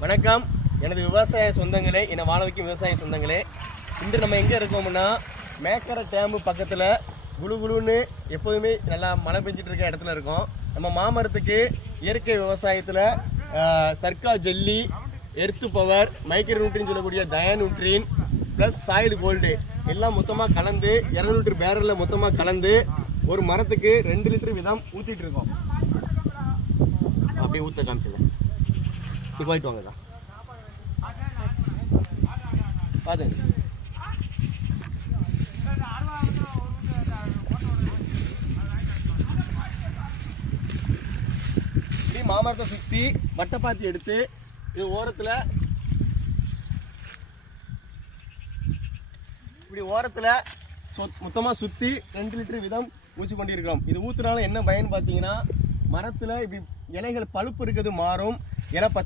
வணக்கம் எனது விவசாய சொந்தங்களே, என்னை வாழ வைக்கும் விவசாய சொந்தங்களே. இன்று நம்ம எங்கே இருக்கோம்னா மேக்கரை டேம்பு பக்கத்தில் குழுன்னு எப்போதுமே நல்லா மழை பெஞ்சிட்டு இருக்க இடத்துல இருக்கோம். நம்ம மாமரத்துக்கு இயற்கை விவசாயத்தில் சர்க்கா jelly, earth power, micro nutrient சொல்லக்கூடிய டயா நியூட்ரின் ப்ளஸ் சாயில் கோல்டு எல்லாம் மொத்தமாக கலந்து 200 லிட்டர் பேரலில் மொத்தமாக கலந்து ஒரு மரத்துக்கு 2 லிட்டர் வீதம் ஊற்றிட்டு இருக்கோம். அப்படியே ஊற்ற காமிச்சது போயிட்டு வாங்கதா பாருங்க. இப்படி மாமரத்தை சுற்றி வட்டைப்பாத்தி எடுத்து இது ஓரத்தில் இப்படி ஓரத்தில் மொத்தமாக சுற்றி 2 லிட்டர் வீதம் ஊற்றி கொண்டிருக்கிறோம். இது ஊற்றுனால என்ன பயன் பார்த்தீங்கன்னா, மரத்தில் இப்படி இலைகள் பழுப்பு இருக்கிறது மாறும், இலை பச்சை